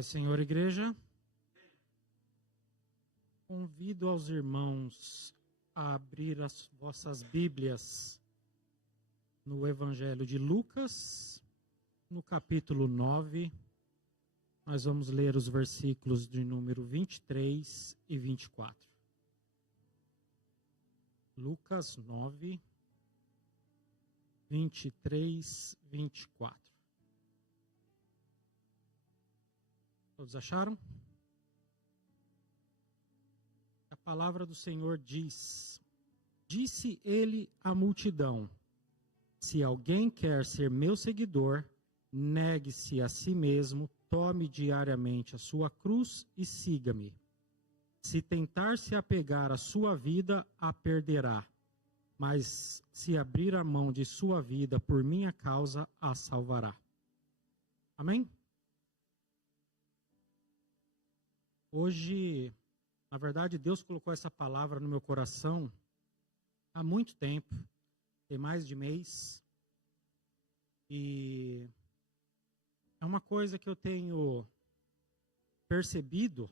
Paz, Senhor, igreja. Convido aos irmãos a abrir as vossas Bíblias no Evangelho de Lucas, no capítulo 9. Nós vamos ler os versículos de número 23 e 24. Lucas 9, 23, 24. Todos acharam? A palavra do Senhor diz: Disse ele à multidão: se alguém quer ser meu seguidor, negue-se a si mesmo, tome diariamente a sua cruz e siga-me. Se tentar se apegar à sua vida, a perderá. Mas se abrir a mão de sua vida por minha causa, a salvará. Amém? Hoje, na verdade, Deus colocou essa palavra no meu coração há muito tempo, tem mais de mês, e é uma coisa que eu tenho percebido,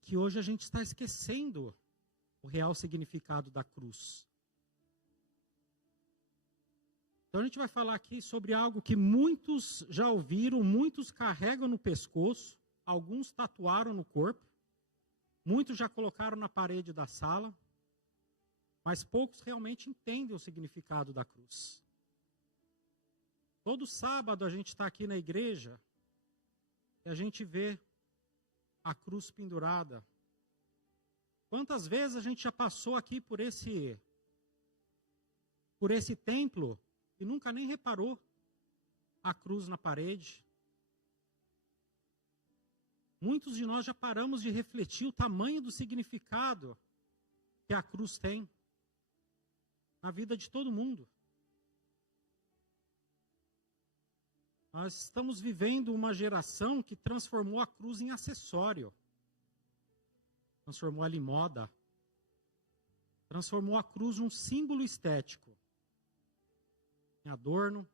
que hoje a gente está esquecendo o real significado da cruz. Então a gente vai falar aqui sobre algo que muitos já ouviram, muitos carregam no pescoço, alguns tatuaram no corpo, muitos já colocaram na parede da sala, mas poucos realmente entendem o significado da cruz. Todo sábado a gente está aqui na igreja e a gente vê a cruz pendurada. Quantas vezes a gente já passou aqui por esse templo e nunca nem reparou a cruz na parede? Muitos de nós já paramos de refletir o tamanho do significado que a cruz tem na vida de todo mundo. Nós estamos vivendo uma geração que transformou a cruz em acessório. Transformou ela em moda. Transformou a cruz num símbolo estético. Em adorno.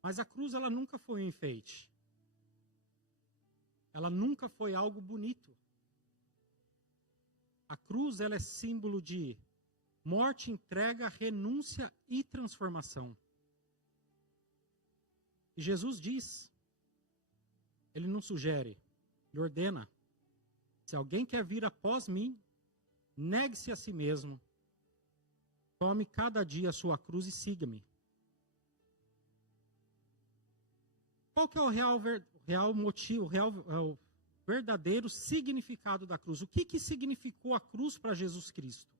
Mas a cruz, ela nunca foi um enfeite. Ela nunca foi algo bonito. A cruz, ela é símbolo de morte, entrega, renúncia e transformação. E Jesus diz, ele não sugere, ele ordena: se alguém quer vir após mim, negue-se a si mesmo, tome cada dia a sua cruz e siga-me. Qual que é o real motivo, o verdadeiro significado da cruz? O que significou a cruz para Jesus Cristo?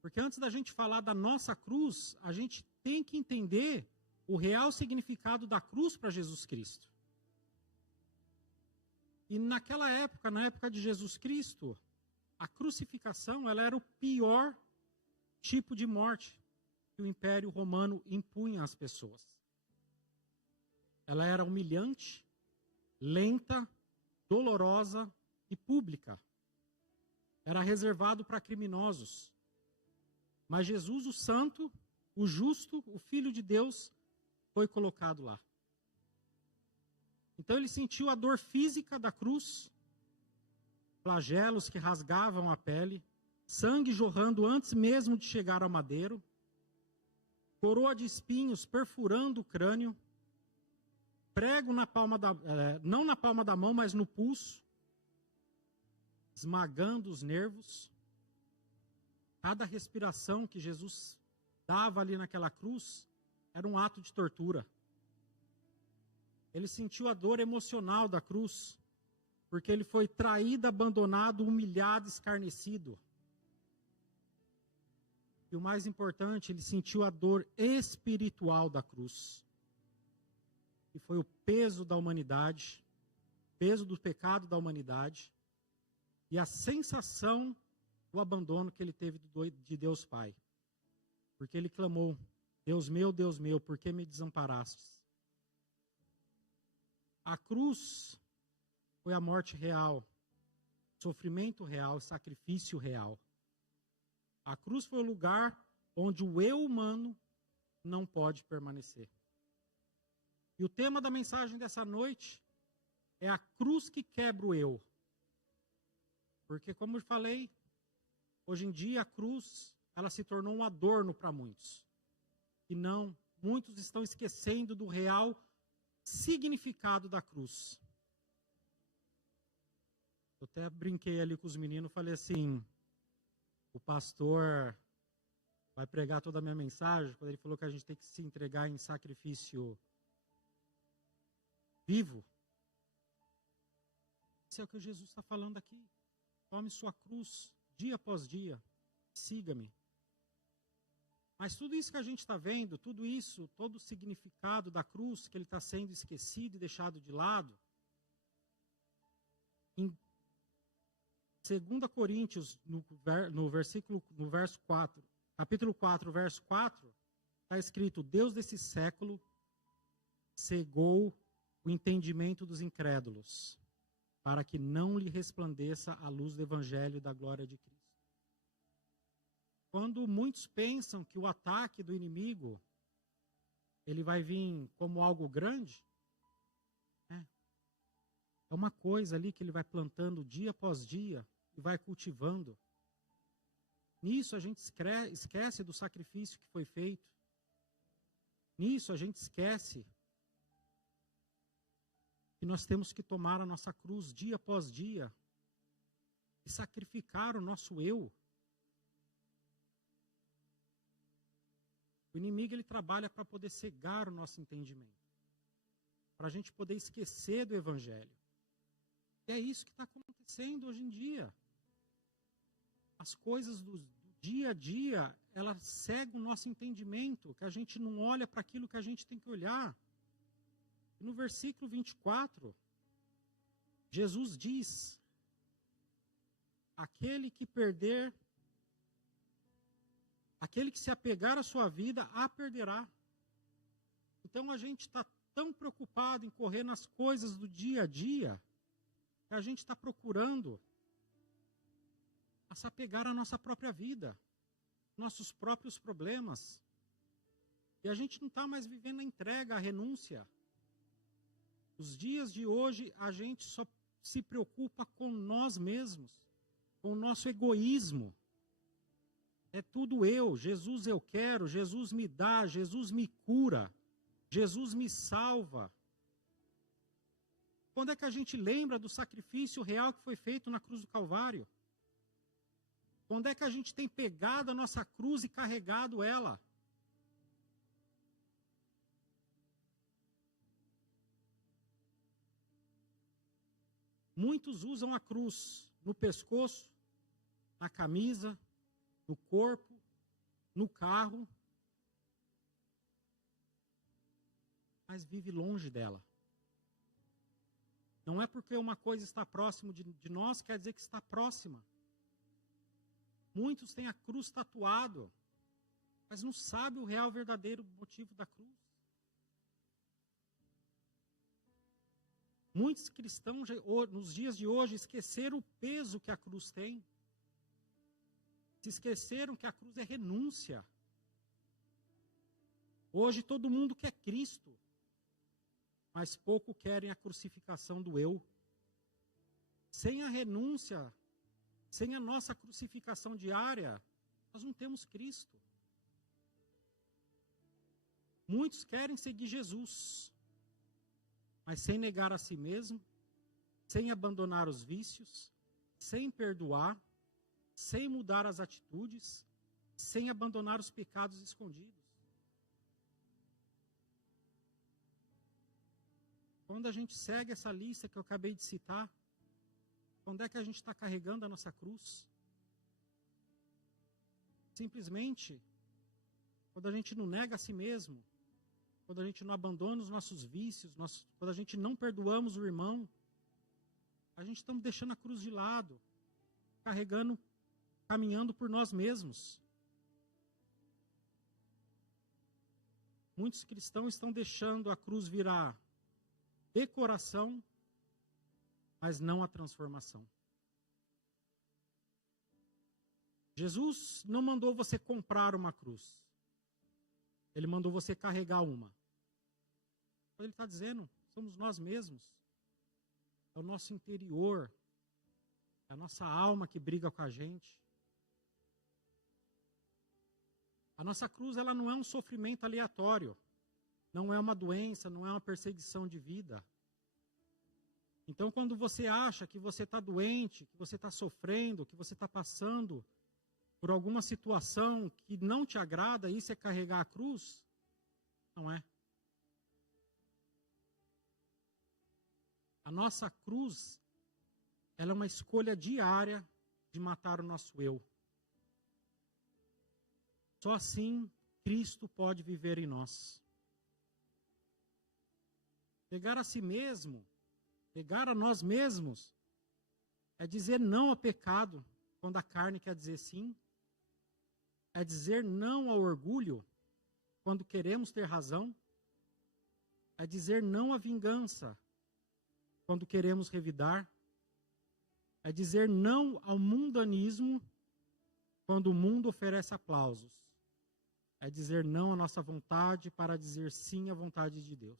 Porque antes da gente falar da nossa cruz, a gente tem que entender o real significado da cruz para Jesus Cristo. E naquela época, na época de Jesus Cristo, a crucificação, ela era o pior tipo de morte que o Império Romano impunha às pessoas. Ela era humilhante, lenta, dolorosa e pública. Era reservado para criminosos. Mas Jesus, o santo, o justo, o Filho de Deus, foi colocado lá. Então ele sentiu a dor física da cruz, flagelos que rasgavam a pele, sangue jorrando antes mesmo de chegar ao madeiro, coroa de espinhos perfurando o crânio, prego não na palma da mão, mas no pulso, esmagando os nervos. Cada respiração que Jesus dava ali naquela cruz era um ato de tortura. Ele sentiu a dor emocional da cruz, porque ele foi traído, abandonado, humilhado, escarnecido. E o mais importante, ele sentiu a dor espiritual da cruz. E foi o peso da humanidade, peso do pecado da humanidade, e a sensação do abandono que ele teve de Deus Pai. Porque ele clamou: Deus meu, por que me desamparastes? A cruz foi a morte real, sofrimento real, sacrifício real. A cruz foi o lugar onde o eu humano não pode permanecer. E o tema da mensagem dessa noite é a cruz que quebra o eu. Porque, como eu falei, hoje em dia a cruz, ela se tornou um adorno para muitos. E não, muitos estão esquecendo do real significado da cruz. Eu até brinquei ali com os meninos, falei assim, o pastor vai pregar toda a minha mensagem, quando ele falou que a gente tem que se entregar em sacrifício vivo. Isso é o que Jesus está falando aqui. Tome sua cruz dia após dia, siga-me. Mas tudo isso que a gente está vendo, tudo isso, todo o significado da cruz, que ele está sendo esquecido e deixado de lado, em 2 Coríntios, no verso 4, capítulo 4, verso 4, está escrito: Deus desse século cegou o entendimento dos incrédulos, para que não lhe resplandeça a luz do evangelho da glória de Cristo. Quando muitos pensam que o ataque do inimigo, ele vai vir como algo grande, é uma coisa ali que ele vai plantando dia após dia e vai cultivando. Nisso a gente esquece do sacrifício que foi feito. Nisso a gente esquece que nós temos que tomar a nossa cruz dia após dia e sacrificar o nosso eu. O inimigo, ele trabalha para poder cegar o nosso entendimento, para a gente poder esquecer do evangelho. E é isso que está acontecendo hoje em dia. As coisas do dia a dia, elas cegam o nosso entendimento, que a gente não olha para aquilo que a gente tem que olhar. E no versículo 24, Jesus diz: aquele que se apegar à sua vida, a perderá. Então a gente está tão preocupado em correr nas coisas do dia a dia, que a gente está procurando a se apegar à nossa própria vida, nossos próprios problemas. E a gente não está mais vivendo a entrega, a renúncia. Os dias de hoje, a gente só se preocupa com nós mesmos, com o nosso egoísmo. É tudo eu. Jesus eu quero, Jesus me dá, Jesus me cura, Jesus me salva. Quando é que a gente lembra do sacrifício real que foi feito na cruz do Calvário? Quando é que a gente tem pegado a nossa cruz e carregado ela? Muitos usam a cruz no pescoço, na camisa, no corpo, no carro, mas vive longe dela. Não é porque uma coisa está próximo de nós, quer dizer que está próxima. Muitos têm a cruz tatuado, mas não sabem o real, verdadeiro motivo da cruz. Muitos cristãos, nos dias de hoje, esqueceram o peso que a cruz tem. Se esqueceram que a cruz é renúncia. Hoje todo mundo quer Cristo, mas pouco querem a crucificação do eu. Sem a renúncia, sem a nossa crucificação diária, nós não temos Cristo. Muitos querem seguir Jesus, mas sem negar a si mesmo, sem abandonar os vícios, sem perdoar, sem mudar as atitudes, sem abandonar os pecados escondidos. Quando a gente segue essa lista que eu acabei de citar, quando é que a gente está carregando a nossa cruz? Simplesmente, quando a gente não nega a si mesmo, quando a gente não abandona os nossos vícios, quando a gente não perdoamos o irmão, a gente está deixando a cruz de lado, caminhando por nós mesmos. Muitos cristãos estão deixando a cruz virar decoração, mas não a transformação. Jesus não mandou você comprar uma cruz. Ele mandou você carregar uma. Ele está dizendo, somos nós mesmos. É o nosso interior, é a nossa alma que briga com a gente. A nossa cruz, ela não é um sofrimento aleatório, não é uma doença, não é uma perseguição de vida. Então, quando você acha que você está doente, que você está sofrendo, que você está passando por alguma situação que não te agrada, isso é carregar a cruz? Não é. A nossa cruz, ela é uma escolha diária de matar o nosso eu. Só assim Cristo pode viver em nós. Negar a si mesmo, negar a nós mesmos, é dizer não ao pecado, quando a carne quer dizer sim. É dizer não ao orgulho, quando queremos ter razão. É dizer não à vingança, quando queremos revidar. É dizer não ao mundanismo, quando o mundo oferece aplausos. É dizer não à nossa vontade para dizer sim à vontade de Deus.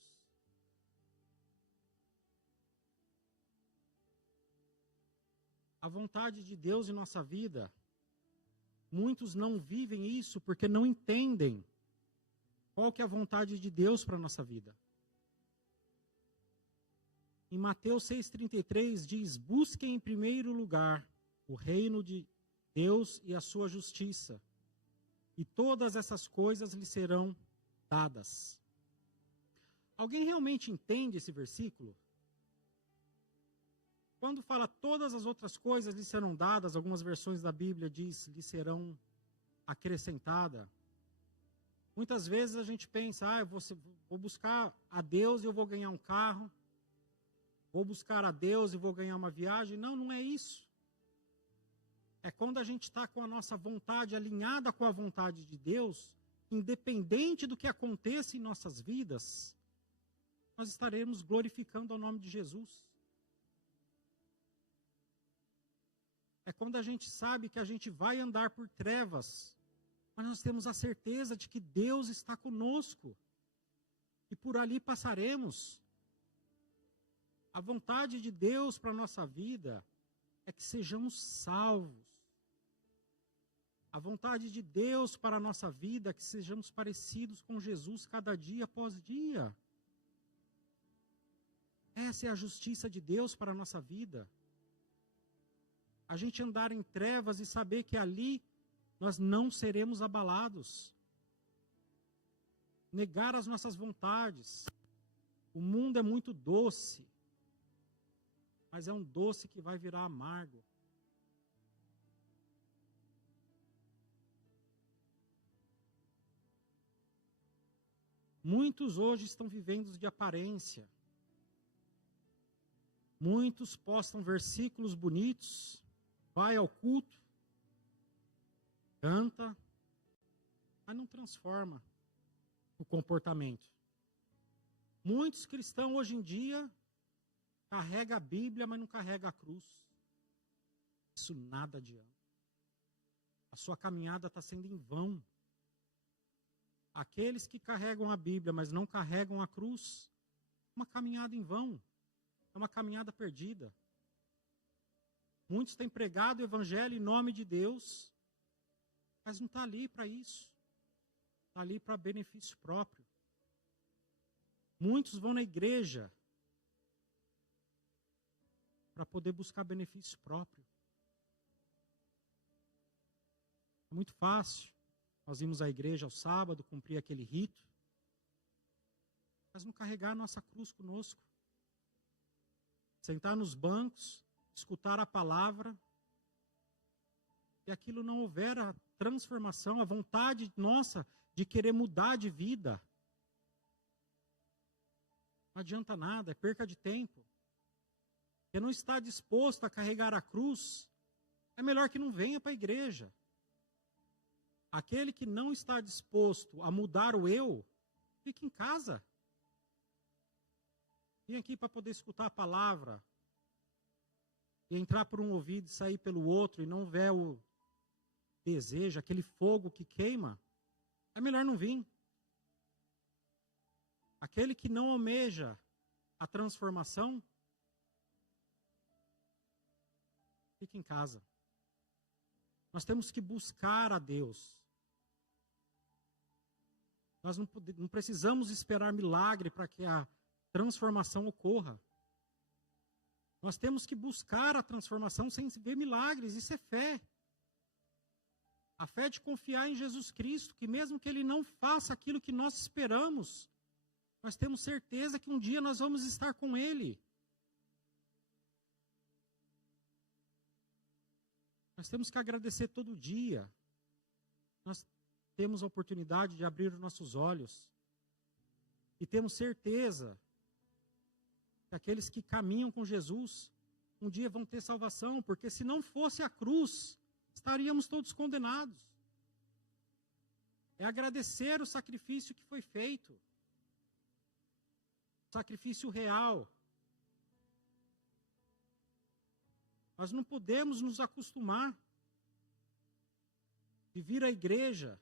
A vontade de Deus em nossa vida, muitos não vivem isso porque não entendem qual que é a vontade de Deus para a nossa vida. Em Mateus 6,33 diz, busquem em primeiro lugar o reino de Deus e a sua justiça, e todas essas coisas lhe serão dadas. Alguém realmente entende esse versículo? Quando fala todas as outras coisas lhe serão dadas, algumas versões da Bíblia diz lhe serão acrescentadas. Muitas vezes a gente pensa, eu vou buscar a Deus e eu vou ganhar um carro. Vou buscar a Deus e vou ganhar uma viagem. Não, não é isso. É quando a gente está com a nossa vontade alinhada com a vontade de Deus, independente do que aconteça em nossas vidas, nós estaremos glorificando o nome de Jesus. É quando a gente sabe que a gente vai andar por trevas, mas nós temos a certeza de que Deus está conosco. E por ali passaremos. A vontade de Deus para a nossa vida é que sejamos salvos. A vontade de Deus para a nossa vida é que sejamos parecidos com Jesus cada dia após dia. Essa é a justiça de Deus para a nossa vida. A gente andar em trevas e saber que ali nós não seremos abalados. Negar as nossas vontades. O mundo é muito doce, mas é um doce que vai virar amargo. Muitos hoje estão vivendo de aparência. Muitos postam versículos bonitos, vai ao culto, canta, mas não transforma o comportamento. Muitos cristãos hoje em dia carregam a Bíblia, mas não carregam a cruz. Isso nada adianta. A sua caminhada está sendo em vão. Aqueles que carregam a Bíblia, mas não carregam a cruz, é uma caminhada em vão. É uma caminhada perdida. Muitos têm pregado o evangelho em nome de Deus, mas não está ali para isso. Está ali para benefício próprio. Muitos vão na igreja para poder buscar benefício próprio. É muito fácil. Nós irmos à igreja ao sábado, cumprir aquele rito, mas não carregar a nossa cruz conosco. Sentar nos bancos, escutar a palavra, e aquilo não houver a transformação, a vontade nossa de querer mudar de vida. Não adianta nada, é perca de tempo. Quem não está disposto a carregar a cruz, é melhor que não venha para a igreja. Aquele que não está disposto a mudar o eu, fique em casa. Vem aqui para poder escutar a palavra, e entrar por um ouvido e sair pelo outro, e não ver o desejo, aquele fogo que queima, é melhor não vir. Aquele que não almeja a transformação, fica em casa. Nós temos que buscar a Deus. Nós não precisamos esperar milagre para que a transformação ocorra. Nós temos que buscar a transformação sem ver milagres. Isso é fé. A fé de confiar em Jesus Cristo, que mesmo que Ele não faça aquilo que nós esperamos, nós temos certeza que um dia nós vamos estar com Ele. Nós temos que agradecer todo dia. Nós temos a oportunidade de abrir os nossos olhos. E temos certeza que aqueles que caminham com Jesus, um dia vão ter salvação, porque se não fosse a cruz, estaríamos todos condenados. É agradecer o sacrifício que foi feito. Sacrifício real. Nós não podemos nos acostumar de vir à igreja.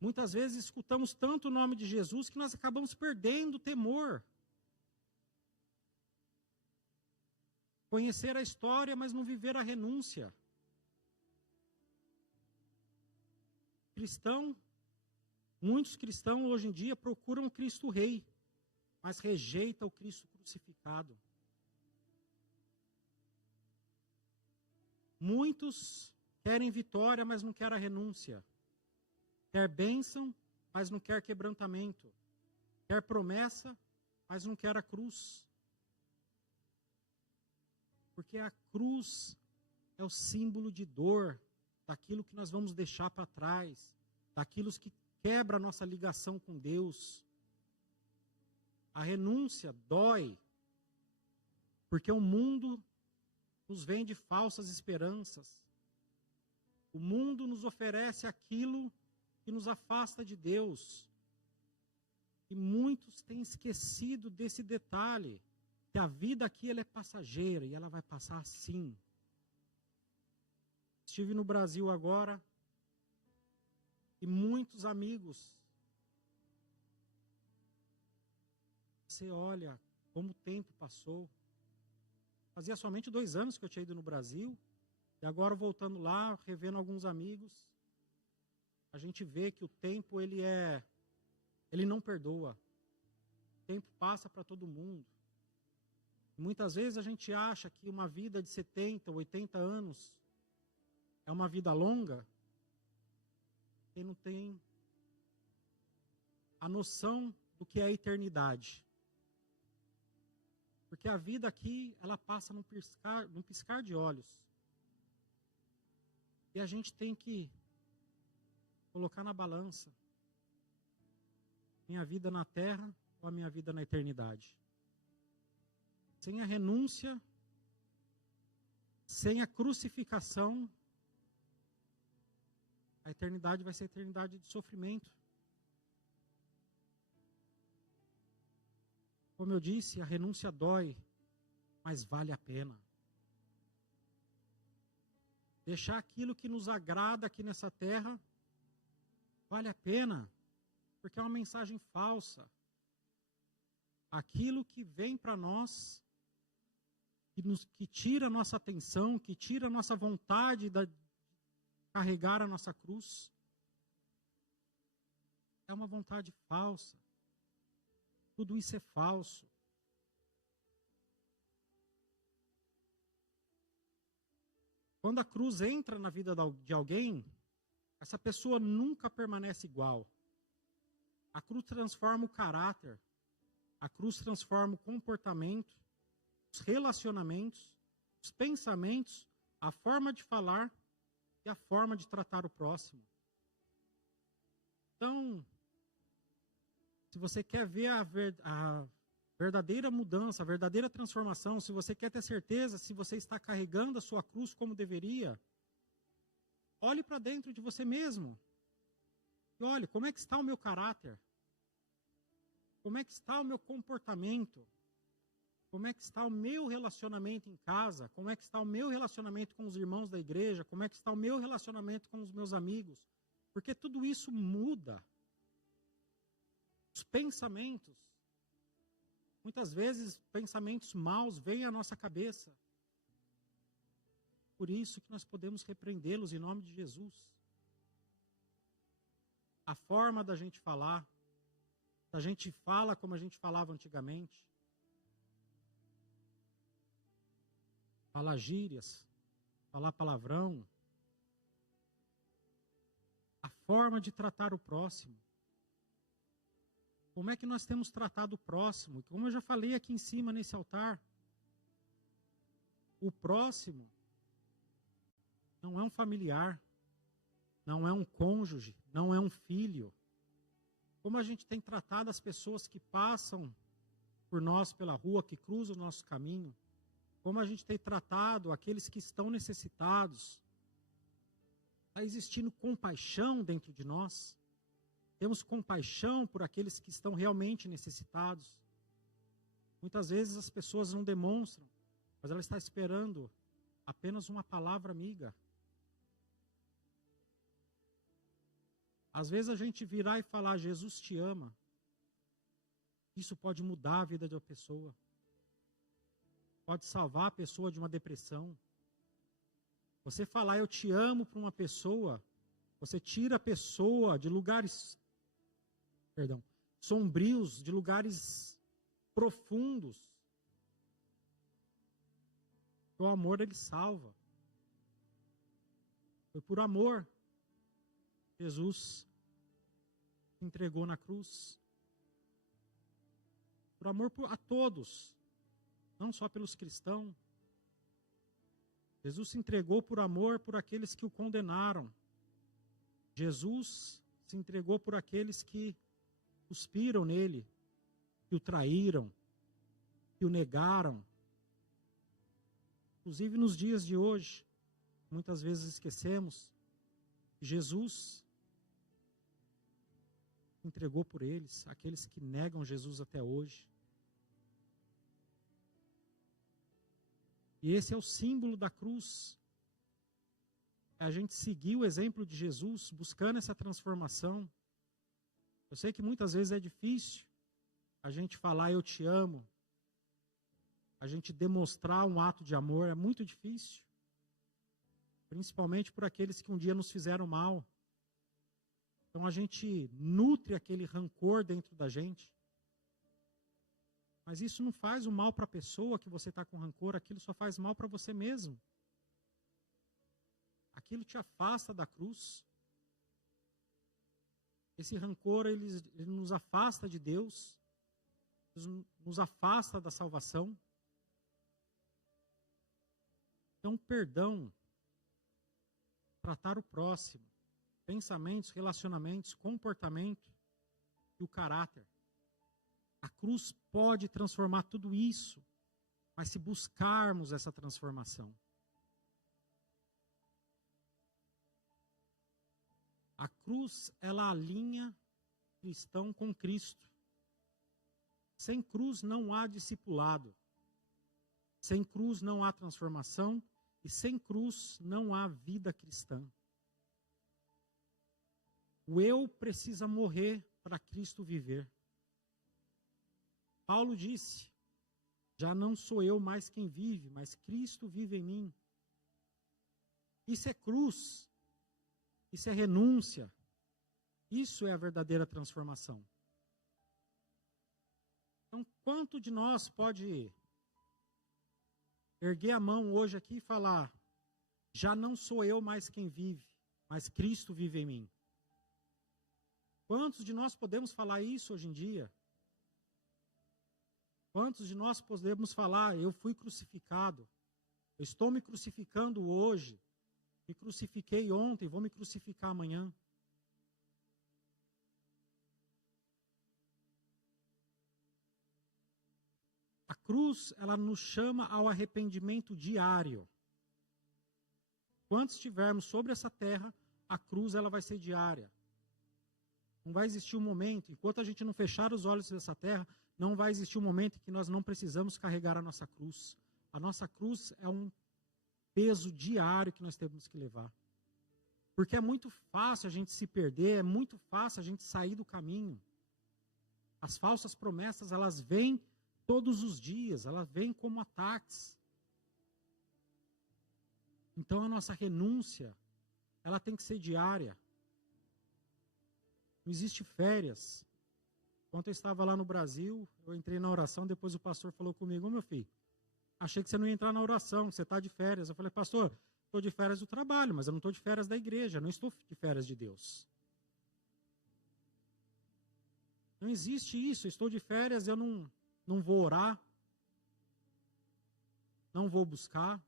Muitas vezes escutamos tanto o nome de Jesus que nós acabamos perdendo o temor. Conhecer a história, mas não viver a renúncia. Muitos cristãos hoje em dia procuram o Cristo Rei, mas rejeitam o Cristo crucificado. Muitos querem vitória, mas não querem a renúncia. Quer bênção, mas não quer quebrantamento. Quer promessa, mas não quer a cruz. Porque a cruz é o símbolo de dor, daquilo que nós vamos deixar para trás, daquilo que quebra a nossa ligação com Deus. A renúncia dói, porque o mundo nos vende falsas esperanças. O mundo nos oferece aquilo que nos afasta de Deus. E muitos têm esquecido desse detalhe, que a vida aqui ela é passageira e ela vai passar assim. Estive no Brasil agora e muitos amigos. Você olha como o tempo passou. Fazia somente 2 anos que eu tinha ido no Brasil, e agora voltando lá, revendo alguns amigos, a gente vê que o tempo ele não perdoa. O tempo passa para todo mundo. E muitas vezes a gente acha que uma vida de 70, 80 anos é uma vida longa, quem não tem a noção do que é a eternidade. Porque a vida aqui, ela passa num piscar de olhos. E a gente tem que colocar na balança minha vida na terra ou a minha vida na eternidade. Sem a renúncia, sem a crucificação, a eternidade vai ser a eternidade de sofrimento. Como eu disse, a renúncia dói, mas vale a pena. Deixar aquilo que nos agrada aqui nessa terra, vale a pena, porque é uma mensagem falsa. Aquilo que vem para nós, que tira a nossa atenção, que tira a nossa vontade de carregar a nossa cruz, é uma vontade falsa. Tudo isso é falso. Quando a cruz entra na vida de alguém, essa pessoa nunca permanece igual. A cruz transforma o caráter, a cruz transforma o comportamento, os relacionamentos, os pensamentos, a forma de falar e a forma de tratar o próximo. Então, se você quer ver a verdadeira mudança, a verdadeira transformação, se você quer ter certeza se você está carregando a sua cruz como deveria, olhe para dentro de você mesmo. E olhe, como é que está o meu caráter? Como é que está o meu comportamento? Como é que está o meu relacionamento em casa? Como é que está o meu relacionamento com os irmãos da igreja? Como é que está o meu relacionamento com os meus amigos? Porque tudo isso muda. Os pensamentos Muitas vezes, pensamentos maus vêm à nossa cabeça. Por isso que nós podemos repreendê-los em nome de Jesus. A forma da gente falar, a gente fala como a gente falava antigamente. Falar gírias, falar palavrão. A forma de tratar o próximo. Como é que nós temos tratado o próximo? Como eu já falei aqui em cima nesse altar, o próximo não é um familiar, não é um cônjuge, não é um filho. Como a gente tem tratado as pessoas que passam por nós pela rua, que cruzam o nosso caminho. Como a gente tem tratado aqueles que estão necessitados. Está existindo compaixão dentro de nós. Temos compaixão por aqueles que estão realmente necessitados. Muitas vezes as pessoas não demonstram, mas ela está esperando apenas uma palavra amiga. Às vezes a gente virar e falar, Jesus te ama. Isso pode mudar a vida de uma pessoa. Pode salvar a pessoa de uma depressão. Você falar eu te amo para uma pessoa, você tira a pessoa de lugares, sombrios, de lugares profundos. O amor, ele salva. Foi por amor. Jesus se entregou na cruz. Por amor a todos, não só pelos cristãos. Jesus se entregou por amor por aqueles que o condenaram. Jesus se entregou por aqueles que cuspiram nele, que o traíram, que o negaram. Inclusive nos dias de hoje, muitas vezes esquecemos que Jesus se entregou por eles, aqueles que negam Jesus até hoje. E esse é o símbolo da cruz. É a gente seguir o exemplo de Jesus, buscando essa transformação. Eu sei que muitas vezes é difícil a gente falar eu te amo, a gente demonstrar um ato de amor, é muito difícil. Principalmente por aqueles que um dia nos fizeram mal. Então a gente nutre aquele rancor dentro da gente. Mas isso não faz o mal para a pessoa que você está com rancor, aquilo só faz mal para você mesmo. Aquilo te afasta da cruz. Esse rancor, ele nos afasta de Deus, nos afasta da salvação. Então, perdão, tratar o próximo, pensamentos, relacionamentos, comportamento e o caráter. A cruz pode transformar tudo isso, mas se buscarmos essa transformação. A cruz, ela alinha cristão com Cristo. Sem cruz não há discipulado. Sem cruz não há transformação. E sem cruz não há vida cristã. O eu precisa morrer para Cristo viver. Paulo disse, já não sou eu mais quem vive, mas Cristo vive em mim. Isso é cruz. Isso é renúncia. Isso é a verdadeira transformação. Então, quanto de nós pode erguer a mão hoje aqui e falar, já não sou eu mais quem vive, mas Cristo vive em mim? Quantos de nós podemos falar isso hoje em dia? Quantos de nós podemos falar, eu fui crucificado, eu estou me crucificando hoje, me crucifiquei ontem, vou me crucificar amanhã? A cruz, ela nos chama ao arrependimento diário. Quando estivermos sobre essa terra, a cruz ela vai ser diária. Não vai existir um momento, enquanto a gente não fechar os olhos dessa terra, não vai existir um momento em que nós não precisamos carregar a nossa cruz. A nossa cruz é um peso diário que nós temos que levar. Porque é muito fácil a gente se perder, é muito fácil a gente sair do caminho. As falsas promessas, elas vêm Todos os dias, ela vem como ataques. Então a nossa renúncia, ela tem que ser diária. Não existe férias. Quando eu estava lá no Brasil, eu entrei na oração, depois o pastor falou comigo: meu filho, achei que você não ia entrar na oração, você está de férias. Eu falei: pastor, estou de férias do trabalho, mas eu não estou de férias da igreja, não estou de férias de Deus. Não existe isso, eu estou de férias, eu não vou orar, não vou buscar,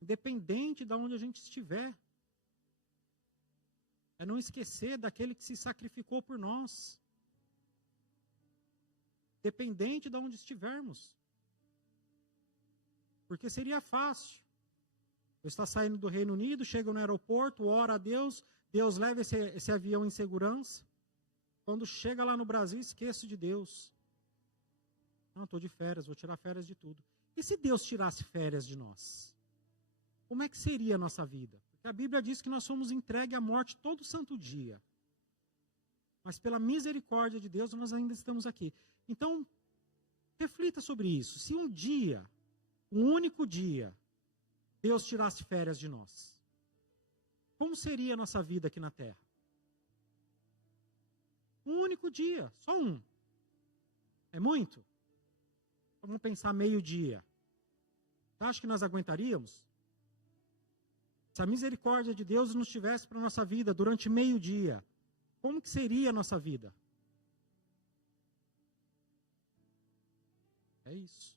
independente de onde a gente estiver. É não esquecer daquele que se sacrificou por nós. Dependente de onde estivermos. Porque seria fácil. Eu estou saindo do Reino Unido, chego no aeroporto, oro a Deus, Deus leva esse avião em segurança. Quando chega lá no Brasil, esqueço de Deus. Não, estou de férias, vou tirar férias de tudo. E se Deus tirasse férias de nós? Como é que seria a nossa vida? Porque a Bíblia diz que nós somos entregues à morte todo santo dia. Mas pela misericórdia de Deus, nós ainda estamos aqui. Então, reflita sobre isso. Se um dia, um único dia, Deus tirasse férias de nós, como seria a nossa vida aqui na Terra? Um único dia, só um. É muito? Vamos pensar meio-dia. Você acha que nós aguentaríamos? Se a misericórdia de Deus nos tivesse para a nossa vida durante meio-dia, como que seria a nossa vida? É isso.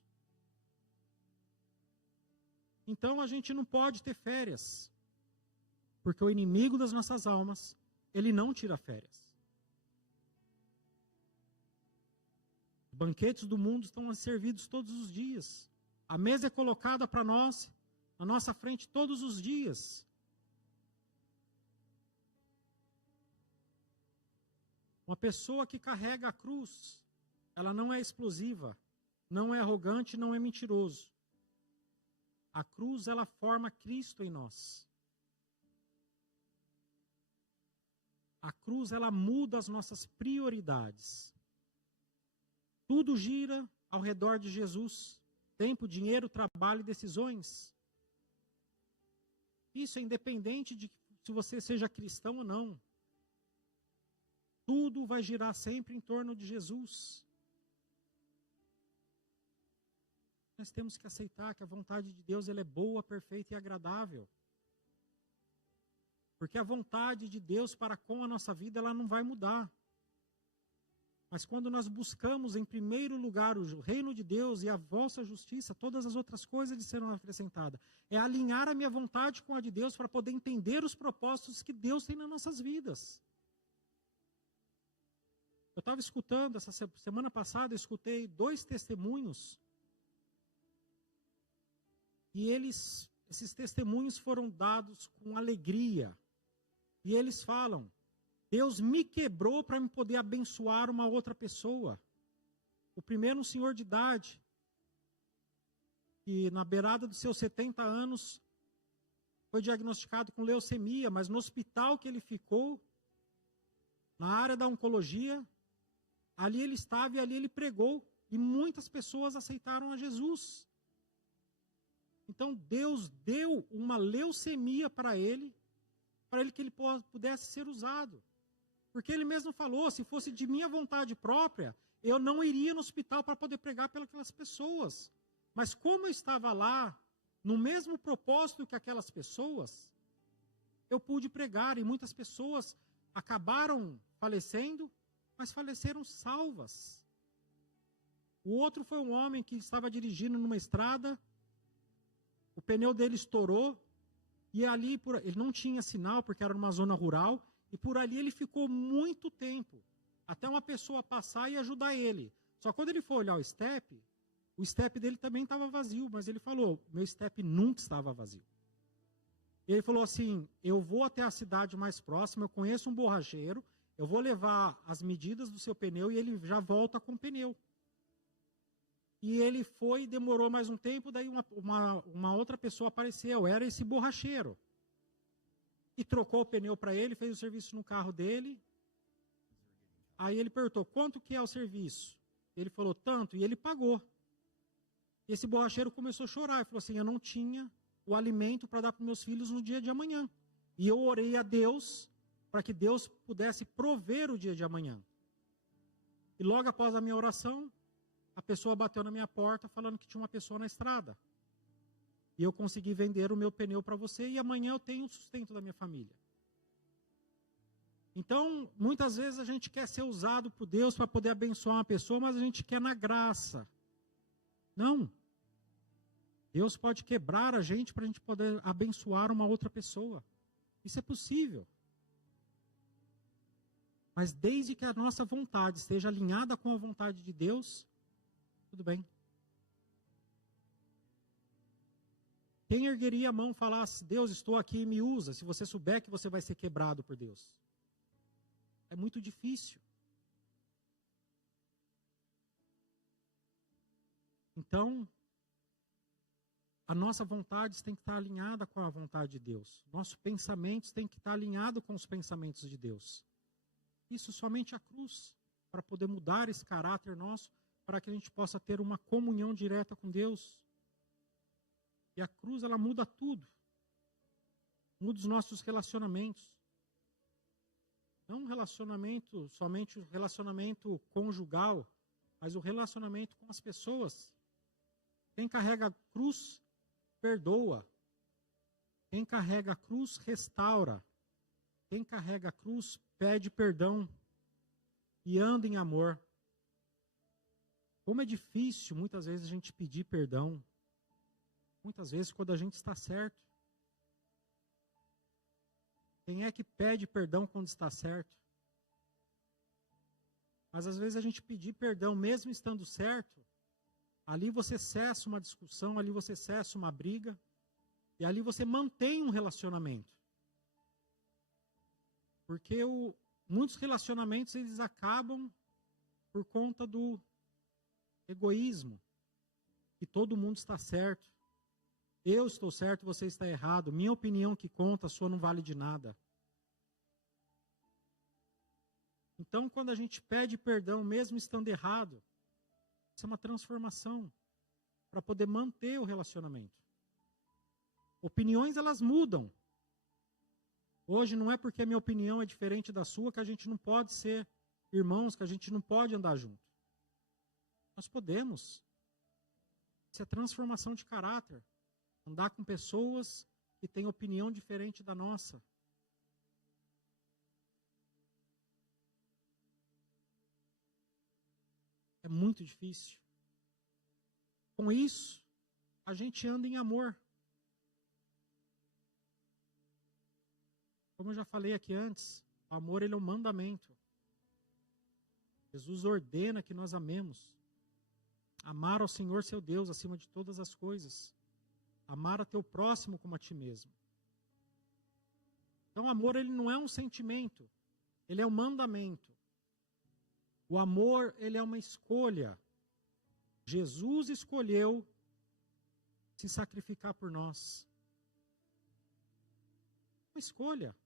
Então a gente não pode ter férias, porque o inimigo das nossas almas, ele não tira férias. Os banquetes do mundo estão servidos todos os dias. A mesa é colocada para nós, na nossa frente, todos os dias. Uma pessoa que carrega a cruz, ela não é explosiva, não é arrogante, não é mentiroso. A cruz, ela forma Cristo em nós. A cruz, ela muda as nossas prioridades. Tudo gira ao redor de Jesus. Tempo, dinheiro, trabalho e decisões. Isso é independente de se você seja cristão ou não. Tudo vai girar sempre em torno de Jesus. Nós temos que aceitar que a vontade de Deus ela é boa, perfeita e agradável. Porque a vontade de Deus para com a nossa vida, ela não vai mudar. Mas quando nós buscamos em primeiro lugar o reino de Deus e a vossa justiça, todas as outras coisas lhe serão acrescentadas. É alinhar a minha vontade com a de Deus para poder entender os propósitos que Deus tem nas nossas vidas. Eu estava escutando, essa semana passada, eu escutei 2 testemunhos. E esses testemunhos foram dados com alegria. E eles falam: Deus me quebrou para me poder abençoar uma outra pessoa. O primeiro, um senhor de idade, que na beirada dos seus 70 anos, foi diagnosticado com leucemia, mas no hospital que ele ficou, na área da oncologia, ali ele estava e ali ele pregou. E muitas pessoas aceitaram a Jesus. Então Deus deu uma leucemia para ele que ele pudesse ser usado. Porque ele mesmo falou: se fosse de minha vontade própria, eu não iria no hospital para poder pregar pelas pessoas. Mas como eu estava lá, no mesmo propósito que aquelas pessoas, eu pude pregar. E muitas pessoas acabaram falecendo, mas faleceram salvas. O outro foi um homem que estava dirigindo numa estrada, o pneu dele estourou, e ali, ele não tinha sinal, porque era numa zona rural, e por ali ele ficou muito tempo, até uma pessoa passar e ajudar ele. Só quando ele foi olhar o step dele também estava vazio, mas ele falou: meu step nunca estava vazio. E ele falou assim: eu vou até a cidade mais próxima, eu conheço um borracheiro, eu vou levar as medidas do seu pneu e ele já volta com o pneu. E ele foi, demorou mais um tempo, daí uma outra pessoa apareceu, era esse borracheiro. E trocou o pneu para ele, fez o serviço no carro dele. Aí ele perguntou: quanto que é o serviço? Ele falou: tanto, e ele pagou. E esse borracheiro começou a chorar e falou assim, eu não tinha o alimento para dar para meus filhos no dia de amanhã. E eu orei a Deus para que Deus pudesse prover o dia de amanhã. E logo após a minha oração, a pessoa bateu na minha porta falando que tinha uma pessoa na estrada. E eu consegui vender o meu pneu para você e amanhã eu tenho o sustento da minha família. Então, muitas vezes a gente quer ser usado por Deus para poder abençoar uma pessoa, mas a gente quer na graça. Não. Deus pode quebrar a gente para a gente poder abençoar uma outra pessoa. Isso é possível. Mas desde que a nossa vontade esteja alinhada com a vontade de Deus, tudo bem. Quem ergueria a mão e falasse, Deus, estou aqui e me usa, se você souber que você vai ser quebrado por Deus? É muito difícil. Então, a nossa vontade tem que estar alinhada com a vontade de Deus. Nossos pensamentos têm que estar alinhados com os pensamentos de Deus. Isso somente a cruz, para poder mudar esse caráter nosso, para que a gente possa ter uma comunhão direta com Deus. E a cruz, ela muda tudo. Muda os nossos relacionamentos. Não um relacionamento, somente o relacionamento conjugal, mas o relacionamento com as pessoas. Quem carrega a cruz, perdoa. Quem carrega a cruz, restaura. Quem carrega a cruz, pede perdão e anda em amor. Como é difícil, muitas vezes, a gente pedir perdão. Muitas vezes, quando a gente está certo. Quem é que pede perdão quando está certo? Mas, às vezes, a gente pedir perdão, mesmo estando certo, ali você cessa uma discussão, ali você cessa uma briga, e ali você mantém um relacionamento. Porque muitos relacionamentos, eles acabam por conta do egoísmo. Que todo mundo está certo. Eu estou certo, você está errado. Minha opinião que conta, a sua não vale de nada. Então, quando a gente pede perdão, mesmo estando errado, isso é uma transformação para poder manter o relacionamento. Opiniões, elas mudam. Hoje não é porque a minha opinião é diferente da sua que a gente não pode ser irmãos, que a gente não pode andar junto. Nós podemos. Isso é transformação de caráter. Andar com pessoas que têm opinião diferente da nossa. É muito difícil. Com isso, a gente anda em amor. Como eu já falei aqui antes, o amor, ele é um mandamento. Jesus ordena que nós amemos. Amar ao Senhor seu Deus acima de todas as coisas. Amar a teu próximo como a ti mesmo. Então, o amor, ele não é um sentimento. Ele é um mandamento. O amor, ele é uma escolha. Jesus escolheu se sacrificar por nós. Uma escolha.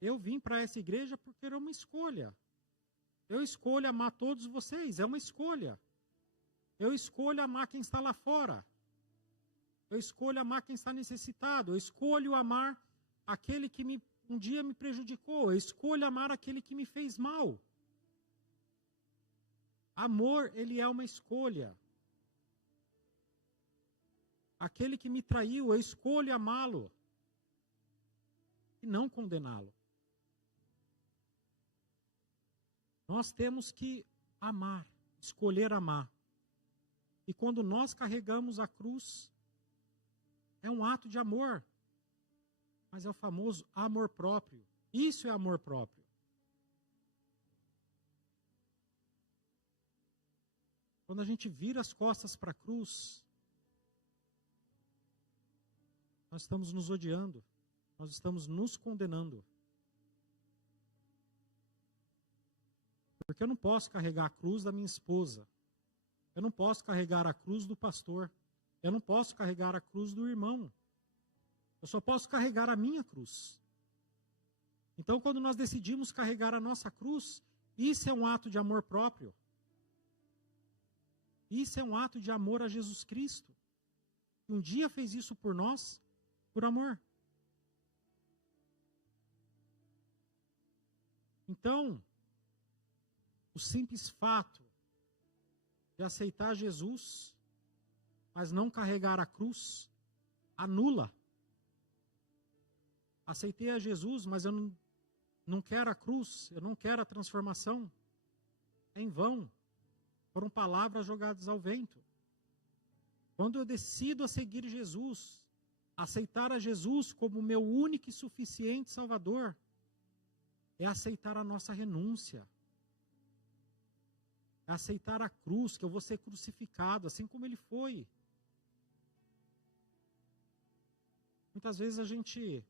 Eu vim para essa igreja porque era uma escolha. Eu escolho amar todos vocês, é uma escolha. Eu escolho amar quem está lá fora. Eu escolho amar quem está necessitado. Eu escolho amar aquele que um dia me prejudicou. Eu escolho amar aquele que me fez mal. Amor, ele é uma escolha. Aquele que me traiu, eu escolho amá-lo. E não condená-lo. Nós temos que amar, escolher amar. E quando nós carregamos a cruz, é um ato de amor. Mas é o famoso amor próprio. Isso é amor próprio. Quando a gente vira as costas para a cruz, nós estamos nos odiando. Nós estamos nos condenando. Porque eu não posso carregar a cruz da minha esposa. Eu não posso carregar a cruz do pastor. Eu não posso carregar a cruz do irmão. Eu só posso carregar a minha cruz. Então, quando nós decidimos carregar a nossa cruz, isso é um ato de amor próprio. Isso é um ato de amor a Jesus Cristo. Um dia fez isso por nós, por amor. Então, o simples fato de aceitar Jesus, mas não carregar a cruz, anula. Aceitei a Jesus, mas eu não quero a cruz, eu não quero a transformação. É em vão. Foram palavras jogadas ao vento. Quando eu decido a seguir Jesus, aceitar a Jesus como meu único e suficiente Salvador, é aceitar a nossa renúncia. É aceitar a cruz, que eu vou ser crucificado, assim como Ele foi. Muitas vezes a gente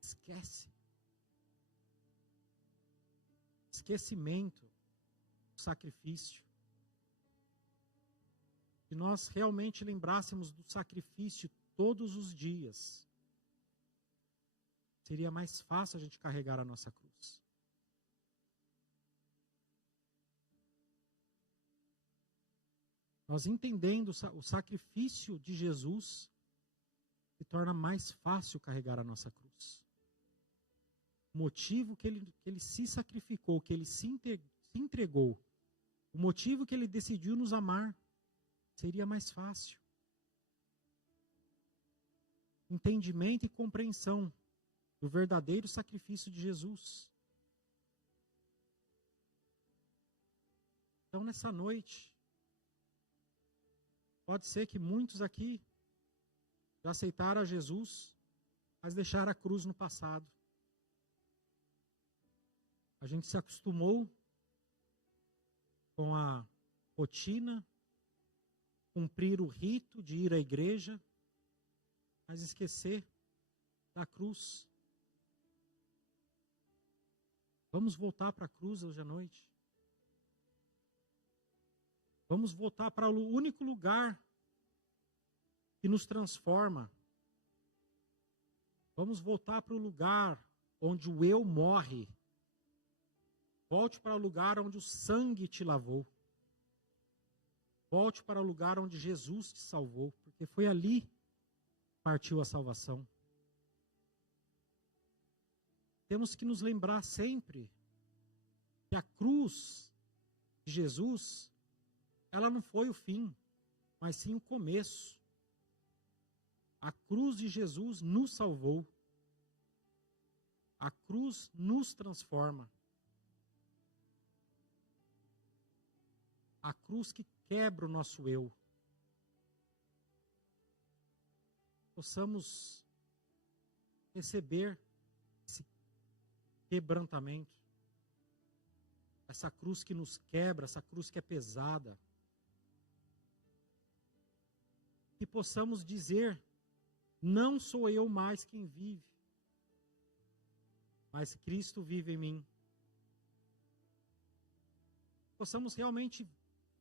esquece. Esquecimento do sacrifício. Se nós realmente lembrássemos do sacrifício todos os dias, seria mais fácil a gente carregar a nossa cruz. Nós entendendo o sacrifício de Jesus, se torna mais fácil carregar a nossa cruz. O motivo que ele se sacrificou, que ele se entregou, o motivo que ele decidiu nos amar, seria mais fácil. Entendimento e compreensão do verdadeiro sacrifício de Jesus. Então, nessa noite, pode ser que muitos aqui já aceitaram a Jesus, mas deixaram a cruz no passado. A gente se acostumou com a rotina, cumprir o rito de ir à igreja, mas esquecer da cruz. Vamos voltar para a cruz hoje à noite. Vamos voltar para o único lugar que nos transforma. Vamos voltar para o lugar onde o eu morre. Volte para o lugar onde o sangue te lavou. Volte para o lugar onde Jesus te salvou, porque foi ali que partiu a salvação. Temos que nos lembrar sempre que a cruz de Jesus, ela não foi o fim, mas sim o começo. A cruz de Jesus nos salvou. A cruz nos transforma. A cruz que quebra o nosso eu. Possamos receber esse quebrantamento. Essa cruz que nos quebra, essa cruz que é pesada. Que possamos dizer, não sou eu mais quem vive, mas Cristo vive em mim. Possamos realmente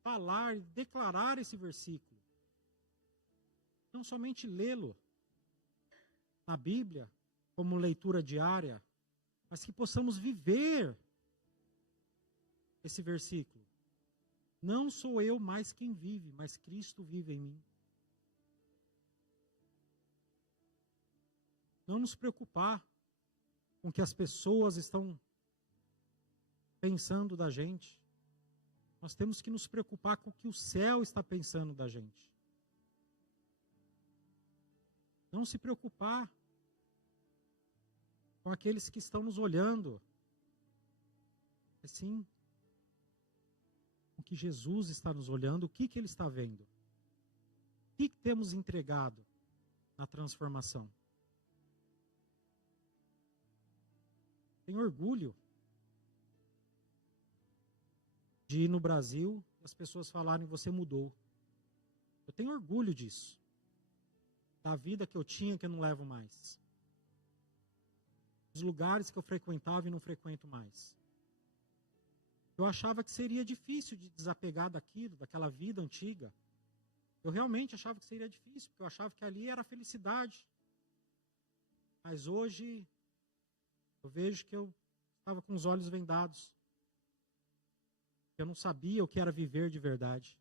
falar e declarar esse versículo. Não somente lê-lo na Bíblia, como leitura diária, mas que possamos viver esse versículo. Não sou eu mais quem vive, mas Cristo vive em mim. Não nos preocupar com o que as pessoas estão pensando da gente. Nós temos que nos preocupar com o que o céu está pensando da gente. Não se preocupar com aqueles que estão nos olhando. Mas sim, com que Jesus está nos olhando, o que Ele está vendo? O que temos entregado na transformação? Tenho orgulho de ir no Brasil e as pessoas falarem, você mudou. Eu tenho orgulho disso. Da vida que eu tinha que eu não levo mais. Os lugares que eu frequentava e não frequento mais. Eu achava que seria difícil de desapegar daquilo, daquela vida antiga. Eu realmente achava que seria difícil, porque eu achava que ali era felicidade. Mas hoje eu vejo que eu estava com os olhos vendados. Eu não sabia o que era viver de verdade.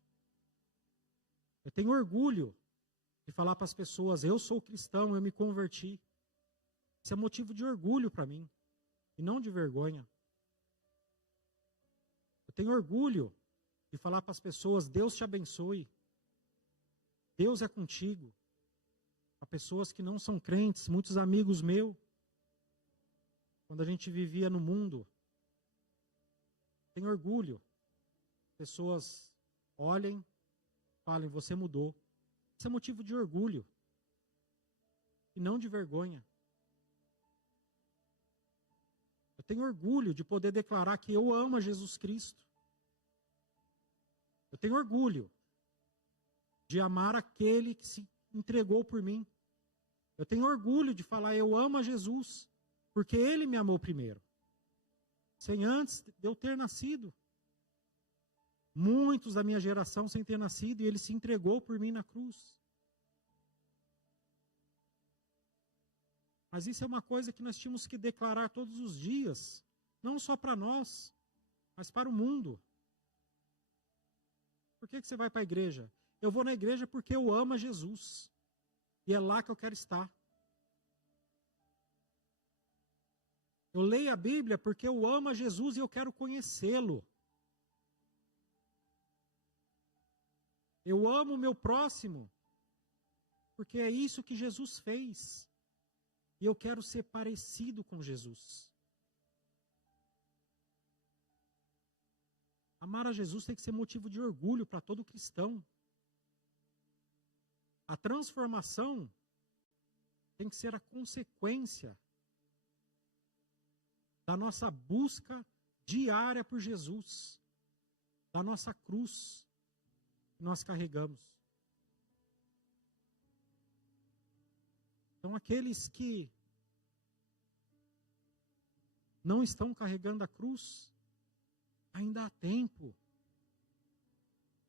Eu tenho orgulho de falar para as pessoas, eu sou cristão, eu me converti. Isso é motivo de orgulho para mim, e não de vergonha. Eu tenho orgulho de falar para as pessoas, Deus te abençoe. Deus é contigo. Para pessoas que não são crentes, muitos amigos meus, quando a gente vivia no mundo, tenho orgulho. Pessoas olhem, falem, você mudou. Isso é motivo de orgulho e não de vergonha. Eu tenho orgulho de poder declarar que eu amo a Jesus Cristo. Eu tenho orgulho de amar aquele que se entregou por mim. Eu tenho orgulho de falar, eu amo a Jesus, porque Ele me amou primeiro. Sem antes de eu ter nascido. Muitos da minha geração sem ter nascido, e Ele se entregou por mim na cruz. Mas isso é uma coisa que nós tínhamos que declarar todos os dias, não só para nós, mas para o mundo. Por que você vai para a igreja? Eu vou na igreja porque eu amo a Jesus. E é lá que eu quero estar. Eu leio a Bíblia porque eu amo a Jesus e eu quero conhecê-lo. Eu amo o meu próximo porque é isso que Jesus fez. E eu quero ser parecido com Jesus. Amar a Jesus tem que ser motivo de orgulho para todo cristão. A transformação tem que ser a consequência da nossa busca diária por Jesus, da nossa cruz que nós carregamos. Então, aqueles que não estão carregando a cruz, ainda há tempo.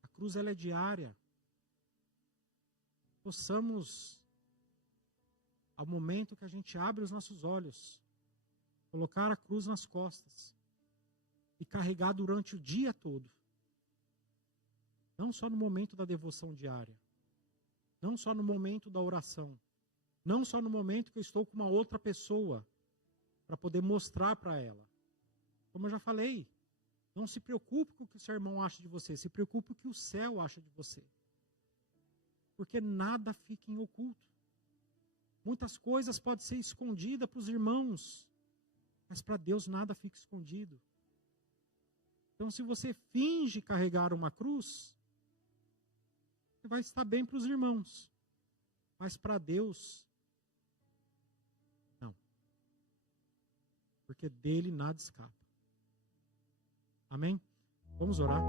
A cruz ela é diária. Possamos, ao momento que a gente abre os nossos olhos, colocar a cruz nas costas e carregar durante o dia todo. Não só no momento da devoção diária, não só no momento da oração, não só no momento que eu estou com uma outra pessoa para poder mostrar para ela. Como eu já falei, não se preocupe com o que o seu irmão acha de você, se preocupe com o que o céu acha de você. Porque nada fica em oculto. Muitas coisas podem ser escondidas para os irmãos, mas para Deus nada fica escondido. Então, se você finge carregar uma cruz, você vai estar bem para os irmãos, mas para Deus, não. Porque dele nada escapa. Amém? Vamos orar.